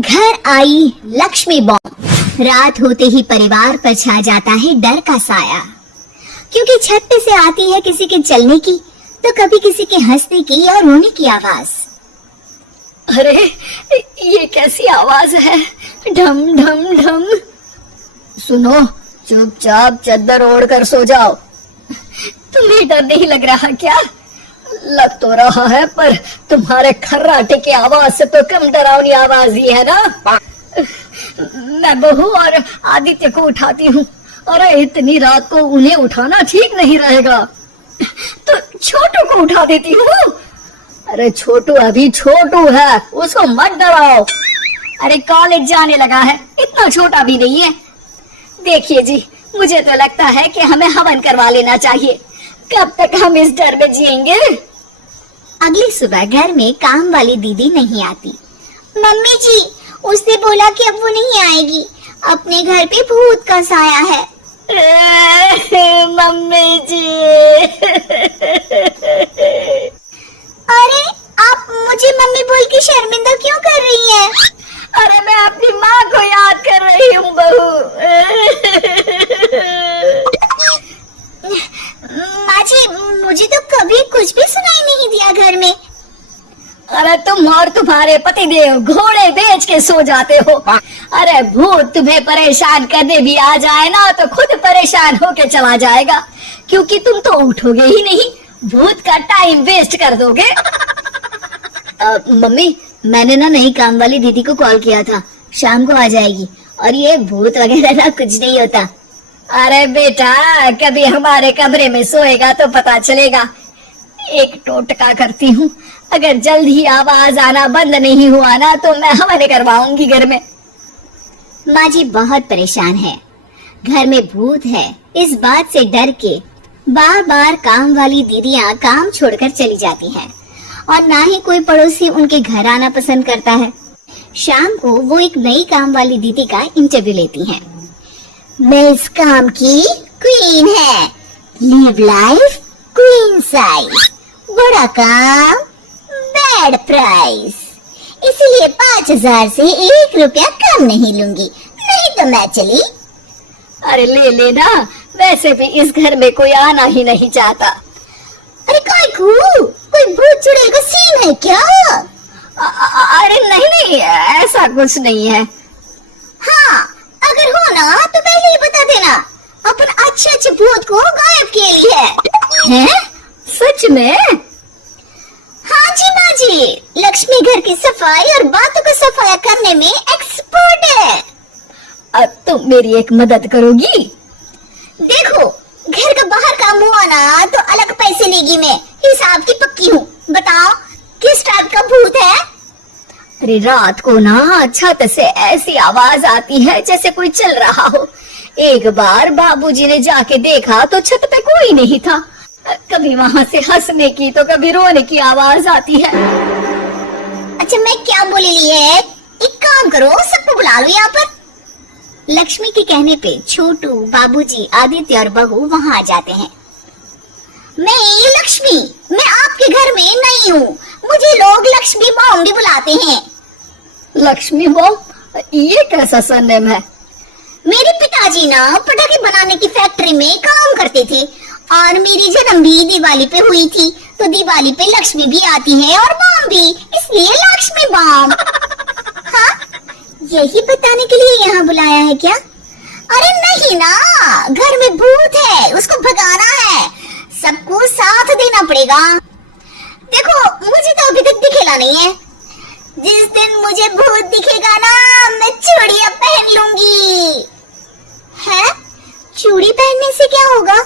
घर आई लक्ष्मी बॉम्ब। रात होते ही परिवार पर छा जाता है डर का साया, क्योंकि छत पे से आती है किसी के चलने की तो कभी किसी के हंसने की और रोने की आवाज। अरे ये कैसी आवाज है? ढम ढम ढम। सुनो, चुपचाप चादर ओढ़ कर सो जाओ। तुम्हें डर नहीं लग रहा क्या? लग तो रहा है, पर तुम्हारे खर्राटे की आवाज से तो कम डरावनी आवाज ही है ना। मैं बहू और आदित्य को उठाती हूँ। अरे इतनी रात को उन्हें उठाना ठीक नहीं रहेगा, तो छोटू को उठा देती हूँ। अरे छोटू अभी छोटू है, उसको मत डराओ। अरे कॉलेज जाने लगा है, इतना छोटा भी नहीं है। देखिए जी, मुझे तो लगता है कि हमें हवन करवा लेना चाहिए। कब तक हम इस डर में जिएंगे? अगली सुबह घर में काम वाली दीदी नहीं आती। मम्मी जी, उसने बोला कि अब वो नहीं आएगी, अपने घर पे भूत का साया है। मम्मी जी। अरे आप मुझे मम्मी बोल के शर्मिंदा क्यों कर रही हैं? अरे मैं अपनी माँ को याद कर रही हूँ बहू। माँ जी, मुझे तो कभी कुछ भी सुनाई नहीं दिया घर में। अरे तुम और तुम्हारे पतिदेव घोड़े बेच के सो जाते हो। अरे भूत तुम्हें परेशान करने भी आ जाए ना तो खुद परेशान होके चला जाएगा, क्योंकि तुम तो उठोगे ही नहीं, भूत का टाइम वेस्ट कर दोगे। मम्मी, मैंने ना नई काम वाली दीदी को कॉल किया था, शाम को आ जाएगी, और ये भूत वगैरह ना कुछ नहीं होता। अरे बेटा, कभी हमारे कमरे में सोएगा तो पता चलेगा। एक टोटका करती हूँ, अगर जल्द ही आवाज आना बंद नहीं हुआ ना तो मैं हवन करवाऊंगी घर में। माँ जी बहुत परेशान है, घर में भूत है इस बात से डर के बार बार काम वाली दीदियाँ काम छोड़कर चली जाती हैं, और ना ही कोई पड़ोसी उनके घर आना पसंद करता है। शाम को वो एक नई काम वाली दीदी का इंटरव्यू लेती हैं। मैं इस काम की क्वीन है, लिव लाइफ क्वीन साइज, बड़ा काम बैड प्राइस, इसीलिए 5,000 से 1 रुपया कम नहीं लूंगी, नहीं तो मैं चली। अरे ले लेना, वैसे भी इस घर में कोई आना ही नहीं चाहता। अरे कोई भूत चुड़ैल का सीन है क्या? अरे नहीं नहीं, ऐसा कुछ नहीं है। हाँ, अगर हो ना तो पहले ही बता देना, अपन अच्छे भूत को गायब किए लिए हैं? सच में? हाँ जी माँ जी, लक्ष्मी घर की सफाई और बातों को सफाया करने में एक्सपर्ट है। अब तुम मेरी एक मदद करोगी? देखो, घर का बाहर का मुंह आना तो अलग पैसे लेगी, मैं हिसाब की पक्की हूँ। बताओ किस टाइप का भूत है? अरे रात को ना छत से ऐसी आवाज आती है जैसे कोई चल रहा हो। एक बार बाबूजी ने जाके देखा तो छत पे कोई नहीं था। कभी वहाँ से हंसने की तो कभी रोने की आवाज आती है। अच्छा, मैं क्या बोली ली है, एक काम करो, सबको बुला लो यहाँ पर। लक्ष्मी के कहने पे छोटू, बाबूजी, आदित्य और बहू वहाँ आ जाते हैं। मैं लक्ष्मी, मैं आपके घर में नई हूँ, मुझे लोग लक्ष्मी बॉम्ब भी बुलाते हैं। लक्ष्मी बॉम्ब? ये कैसा सरनेम है? मेरे पिताजी ना पटाखे बनाने की फैक्ट्री में काम करते थे, और मेरी जन्म भी दिवाली पे हुई थी, तो दिवाली पे लक्ष्मी भी आती है और बॉम्ब भी, इसलिए लक्ष्मी बॉम्ब। हाँ, यही बताने के लिए यहाँ बुलाया है क्या? अरे नहीं ना, घर में भूत है, उसको भगाना है, सबको साथ देना पड़ेगा। देखो, मुझे तो अभी तक दिखेला नहीं है, जिस दिन मुझे भूत दिखेगा ना, मैं चूड़ियां पहन लूंगी। है? चूड़ी पहनने से क्या होगा?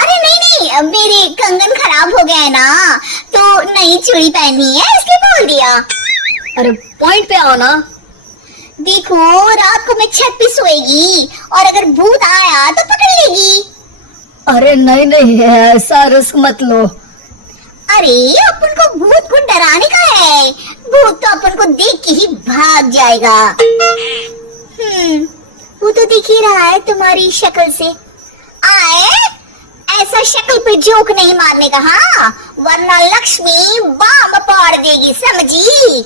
अरे नहीं, मेरे कंगन खराब हो गया है ना, तो नई चूड़ी पहननी है, इसलिए बोल दिया। अरे पॉइंट पे आओ ना। देखो, रात को मैं छत पे सोएगी, और अगर भूत आया तो पकड़ लेगी। अरे नहीं नहीं, ऐसा रिस्क मत लो। अरे अपन को भूत को डराने का है, भूत तो अपन को देख के ही भाग जाएगा। वो तो दिख ही रहा है तुम्हारी शक्ल से। आए, ऐसा शक्ल पे जोक नहीं मारने का, हाँ, वरना लक्ष्मी बम पाड़ देगी, समझी?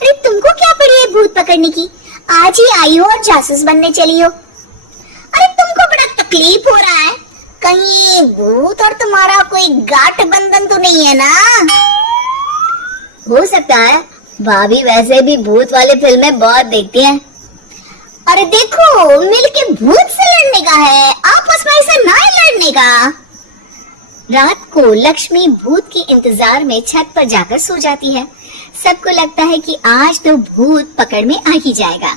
अरे तुमको क्या भूत पकड़ने की, आज ही आई हो और जासूस बनने चली हो। अरे तुमको बड़ा तकलीफ हो रहा है, कहीं भूत और तुम्हारा कोई गांठ बंधन तो नहीं है ना? हो सकता है, भाभी वैसे भी भूत वाली फिल्में बहुत देखती हैं। अरे देखो, मिलके भूत से लड़ने का है, आपस में ऐसा ना लड़ने का। रात को लक्ष्मी भूत के इंतजार में छत पर जाकर सो जाती है। सबको लगता है कि आज तो भूत पकड़ में आ ही जाएगा।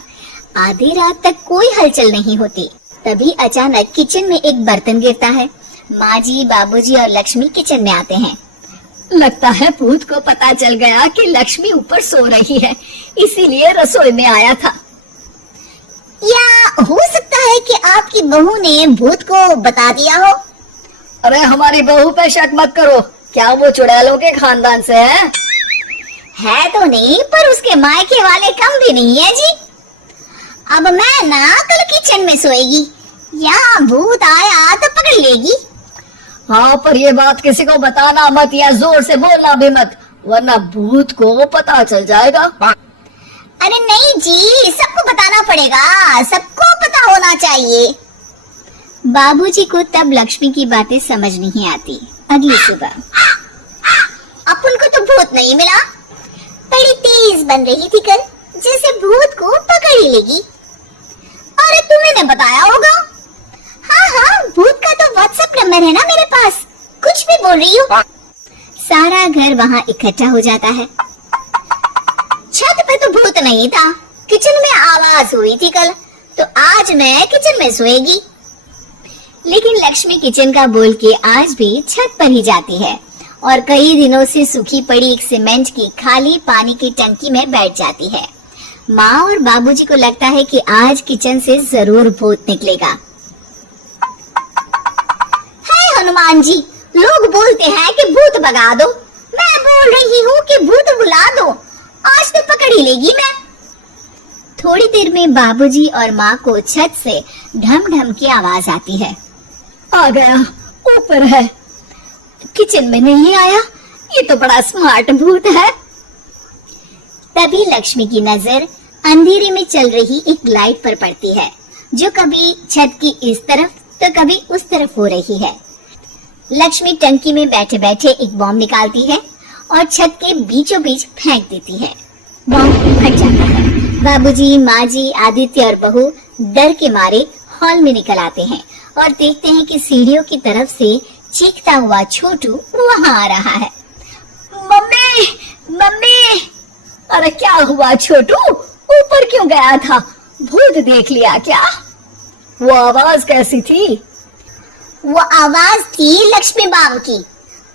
आधी रात तक कोई हलचल नहीं होती। तभी अचानक किचन में एक बर्तन गिरता है। माँ जी, बाबूजी और लक्ष्मी किचन में आते हैं। लगता है भूत को पता चल गया कि लक्ष्मी ऊपर सो रही है, इसीलिए रसोई में आया था। या हो सकता है कि आपकी बहू ने भूत को बता दिया हो। अरे हमारी बहू पे शक मत करो, क्या वो चुड़ैलों के खानदान से है? है तो नहीं, पर उसके मायके वाले कम भी नहीं है जी। अब मैं ना कल किचन में सोएगी, या भूत आया तो पकड़ लेगी। हाँ, पर ये बात किसी को बताना मत या जोर से बोलना भी मत, वरना भूत को पता चल जाएगा। अरे नहीं जी, सबको बताना पड़ेगा, सबको पता होना चाहिए। बाबूजी को तब लक्ष्मी की बातें समझ नहीं आती। अगली सुबह अपन को तो भूत नहीं मिला। बड़ी तेज बन रही थी कल, जैसे भूत को पकड़ ही लेगी। अरे तुम्हें बताया होगा। हाँ हाँ, भूत का तो व्हाट्सएप नंबर है ना मेरे पास, कुछ भी बोल रही हो। सारा घर वहाँ इकट्ठा हो जाता है। छत पे तो भूत नहीं था, किचन में आवाज हुई थी कल, तो आज मैं किचन में सोएगी। लेकिन लक्ष्मी किचन का बोल के आज भी छत पर ही जाती है और कई दिनों से सूखी पड़ी एक सीमेंट की खाली पानी की टंकी में बैठ जाती है। माँ और बाबूजी को लगता है कि आज किचन से जरूर भूत निकलेगा। है हनुमान जी, लोग बोलते हैं कि भूत भगा दो, मैं बोल रही हूँ कि भूत बुला दो, आज तो पकड़ ही लेगी मैं। थोड़ी देर में बाबूजी और माँ को छत से ढम ढम की आवाज आती है। आ गया, ऊपर है, किचन में नहीं आया, ये तो बड़ा स्मार्ट भूत है। तभी लक्ष्मी की नजर अंधेरे में चल रही एक लाइट पर पड़ती है, जो कभी छत की इस तरफ तो कभी उस तरफ हो रही है। लक्ष्मी टंकी में बैठे बैठे एक बॉम्ब निकालती है और छत के बीचों बीच फेंक देती है। बॉम्ब फट जाता है। बाबूजी, माँ जी, आदित्य और बहू डर के मारे हॉल में निकल आते हैं और देखते हैं कि सीढ़ियों की तरफ से चीखता हुआ छोटू वहाँ आ रहा है। Mummy, mummy! अरे क्या हुआ छोटू, ऊपर क्यों गया था? भूत देख लिया क्या? वो आवाज कैसी थी? वो आवाज थी लक्ष्मी बाबू की।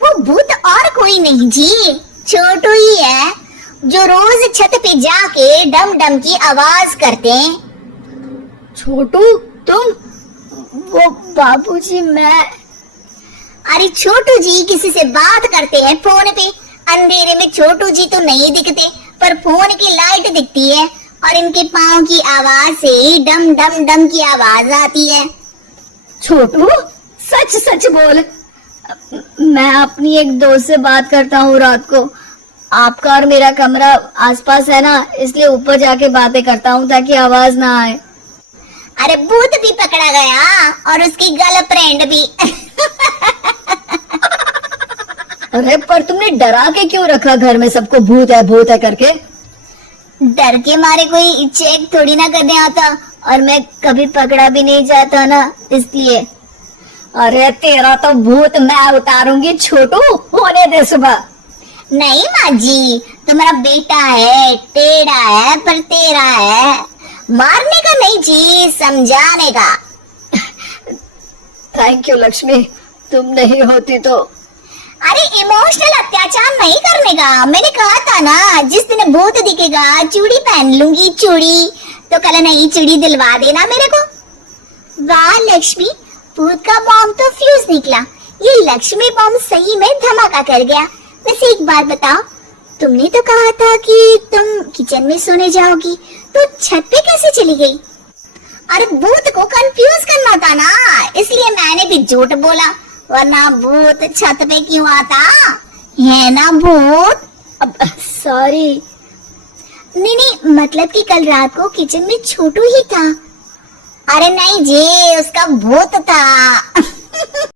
वो भूत और कोई नहीं जी, छोटू ही है, जो रोज छत पे जाके डम डम की आवाज करते हैं। छोटू तुम? वो बाबूजी मैं। अरे छोटू जी किसी से बात करते हैं फोन पे। अंधेरे में छोटू जी तो नहीं दिखते, पर फोन की लाइट दिखती है और इनके पाँव की आवाज से डम डम डम की आवाज आती है। छोटू सच सच बोल। मैं अपनी एक दोस्त से बात करता हूँ रात को। आपका और मेरा कमरा आसपास है ना, इसलिए ऊपर जाके बातें करता हूँ ताकि आवाज ना आए। अरे भूत भी पकड़ा गया और उसकी गर्लफ्रेंड भी। अरे पर तुमने डरा के क्यों रखा घर में सबको भूत है करके? डर के मारे कोई चेक थोड़ी ना करने आता, और मैं कभी पकड़ा भी नहीं जाता ना, इसलिए। अरे तेरा तो भूत मैं उतारूंगी छोटू, होने दे सुबह। नहीं माँ जी, तुम्हारा बेटा है, टेढ़ा है पर तेरा है, मारने का नहीं जी, समझाने का। थैंक यू लक्ष्मी, तुम नहीं होती तो। अरे इमोशनल अत्याचार नहीं करने का, मैंने कहा था ना, जिस दिन भूत दिखेगा चूड़ी पहन लूंगी, चूड़ी तो कल नई चूड़ी दिलवा देना मेरे को। वाह लक्ष्मी, भूत का बॉम्ब तो फ्यूज निकला, ये लक्ष्मी बॉम्ब सही में धमाका कर गया। वैसे एक बात बताओ, तुमने तो कहा था कि तुम किचन में सोने जाओगी, तो छत पे कैसे चली गई? अरे भूत को कंफ्यूज करना था ना, इसलिए मैंने भी झूठ बोला, वरना भूत छत पे क्यों आता है ना भूत। अब सॉरी। नहीं नहीं, मतलब कि कल रात को किचन में छोटू ही था। अरे नहीं जी, उसका भूत था।